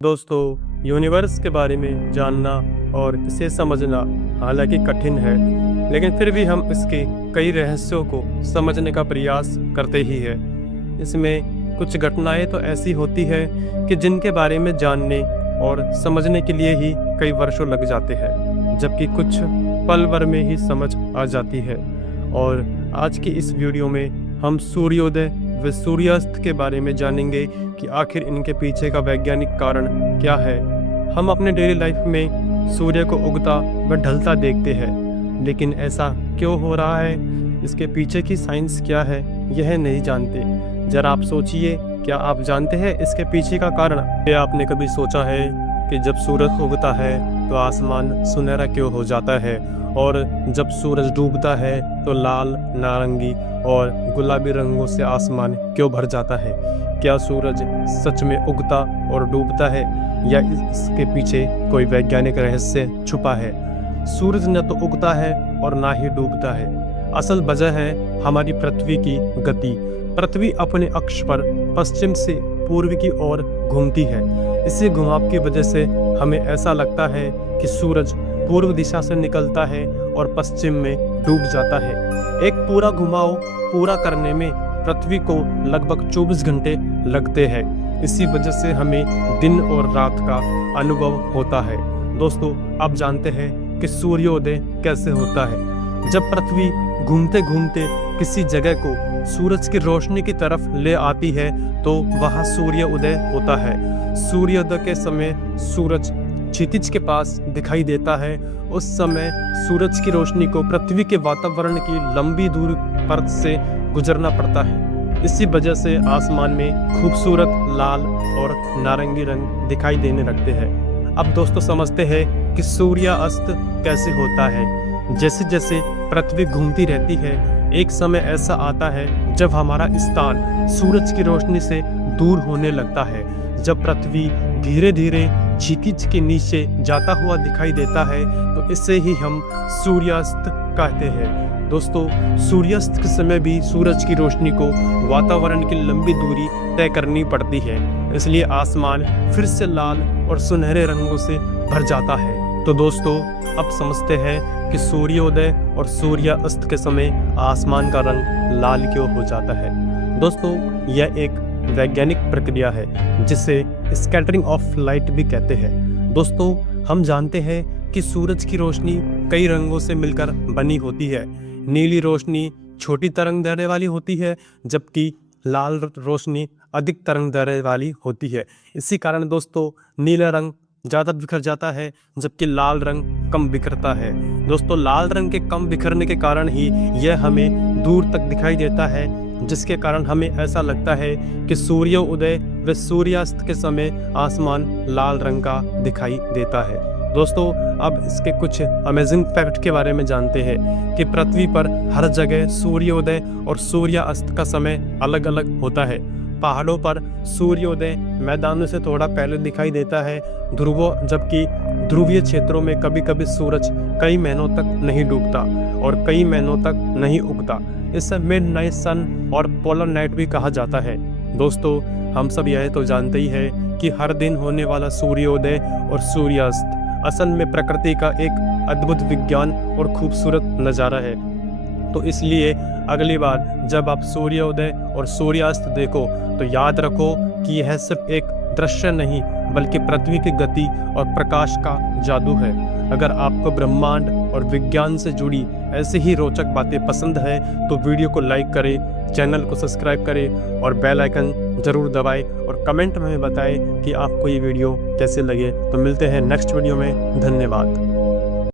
दोस्तों, यूनिवर्स के बारे में जानना और इसे समझना हालांकि कठिन है, लेकिन फिर भी हम इसके कई रहस्यों को समझने का प्रयास करते ही हैं। इसमें कुछ घटनाएं तो ऐसी होती है कि जिनके बारे में जानने और समझने के लिए ही कई वर्षों लग जाते हैं, जबकि कुछ पल भर में ही समझ आ जाती है। और आज की इस वीडियो में हम सूर्योदय व सूर्यास्त के बारे में जानेंगे कि आखिर इनके पीछे का वैज्ञानिक कारण क्या है। हम अपने डेली लाइफ में सूर्य को उगता व ढलता देखते हैं, लेकिन ऐसा क्यों हो रहा है, इसके पीछे की साइंस क्या है, यह नहीं जानते। जरा आप सोचिए, क्या आप जानते हैं इसके पीछे का कारण? क्या आपने कभी सोचा है कि जब सूरज उगता है तो आसमान सुनहरा क्यों हो जाता है, और जब सूरज डूबता है तो लाल, नारंगी और गुलाबी रंगों से आसमान क्यों भर जाता है? क्या सूरज सच में उगता और डूबता है, या इसके पीछे कोई वैज्ञानिक रहस्य छुपा है? सूरज न तो उगता है और ना ही डूबता है। असल वजह है हमारी पृथ्वी की गति। पृथ्वी अपने अक्ष पर पश्चिम से पूर्व की ओर घूमती है। इसी घुमाव की वजह से हमें ऐसा लगता है कि सूरज पूर्व दिशा से निकलता है और पश्चिम में डूब जाता है। एक पूरा घुमाव पूरा करने में पृथ्वी को लगभग 24 घंटे लगते हैं। इसी वजह से हमें दिन और रात का अनुभव होता है। दोस्तों, आप जानते हैं कि सूर्योदय कैसे होता है? जब पृथ्वी घूमते घूमते किसी जगह को सूरज की रोशनी की तरफ ले आती है तो वहाँ सूर्योदय होता है। सूर्योदय के समय सूरज क्षितिज के पास दिखाई देता है। उस समय सूरज की रोशनी को पृथ्वी के वातावरण की लंबी दूर परत से गुजरना पड़ता है। इसी वजह से आसमान में खूबसूरत लाल और नारंगी रंग दिखाई देने लगते हैं। अब दोस्तों, समझते हैं कि सूर्यास्त कैसे होता है। जैसे जैसे पृथ्वी घूमती रहती है, एक समय ऐसा आता है जब हमारा स्थान सूरज की रोशनी से दूर होने लगता है। जब पृथ्वी धीरे धीरे क्षितिज के नीचे जाता हुआ दिखाई देता है तो इसे ही हम सूर्यास्त कहते हैं। दोस्तों, सूर्यास्त के समय भी सूरज की रोशनी को वातावरण की लंबी दूरी तय करनी पड़ती है, इसलिए आसमान फिर से लाल और सुनहरे रंगों से भर जाता है। तो दोस्तों, अब समझते हैं कि सूर्योदय और सूर्यास्त के समय आसमान का रंग लाल क्यों हो जाता है। दोस्तों, यह एक वैज्ञानिक प्रक्रिया है जिसे स्कैटरिंग ऑफ लाइट भी कहते हैं। दोस्तों, हम जानते हैं कि सूरज की रोशनी कई रंगों से मिलकर बनी होती है। नीली रोशनी छोटी तरंग दैर्ध्य वाली होती है, जबकि लाल रोशनी अधिक तरंग दैर्ध्य वाली होती है। इसी कारण दोस्तों, नीला रंग ज़्यादा बिखर जाता है, जबकि लाल रंग कम बिखरता है। दोस्तों, लाल रंग के कम बिखरने के कारण ही यह हमें दूर तक दिखाई देता है, जिसके कारण हमें ऐसा लगता है कि सूर्योदय व सूर्यास्त के समय आसमान लाल रंग का दिखाई देता है। दोस्तों, अब इसके कुछ अमेजिंग फैक्ट के बारे में जानते हैं कि पृथ्वी पर हर जगह सूर्योदय और सूर्यास्त का समय अलग अलग होता है। पहाड़ों पर सूर्योदय मैदानों से थोड़ा पहले दिखाई देता है, जबकि ध्रुवीय क्षेत्रों में कभी कभी सूरज कई महीनों तक नहीं डूबता और कई महीनों तक नहीं उगता। इसे मिडनाइट सन और पोलर नाइट भी कहा जाता है। दोस्तों, हम सब यह तो जानते ही हैं कि हर दिन होने वाला सूर्योदय और सूर्यास्त असल में प्रकृति का एक अद्भुत विज्ञान और खूबसूरत नज़ारा है। तो इसलिए अगली बार जब आप सूर्योदय और सूर्यास्त देखो तो याद रखो कि यह सिर्फ एक दृश्य नहीं, बल्कि पृथ्वी की गति और प्रकाश का जादू है। अगर आपको ब्रह्मांड और विज्ञान से जुड़ी ऐसी ही रोचक बातें पसंद है तो वीडियो को लाइक करें, चैनल को सब्सक्राइब करें और बेल आइकन ज़रूर दबाएं, और कमेंट में बताएं कि आपको ये वीडियो कैसे लगे। तो मिलते हैं नेक्स्ट वीडियो में। धन्यवाद।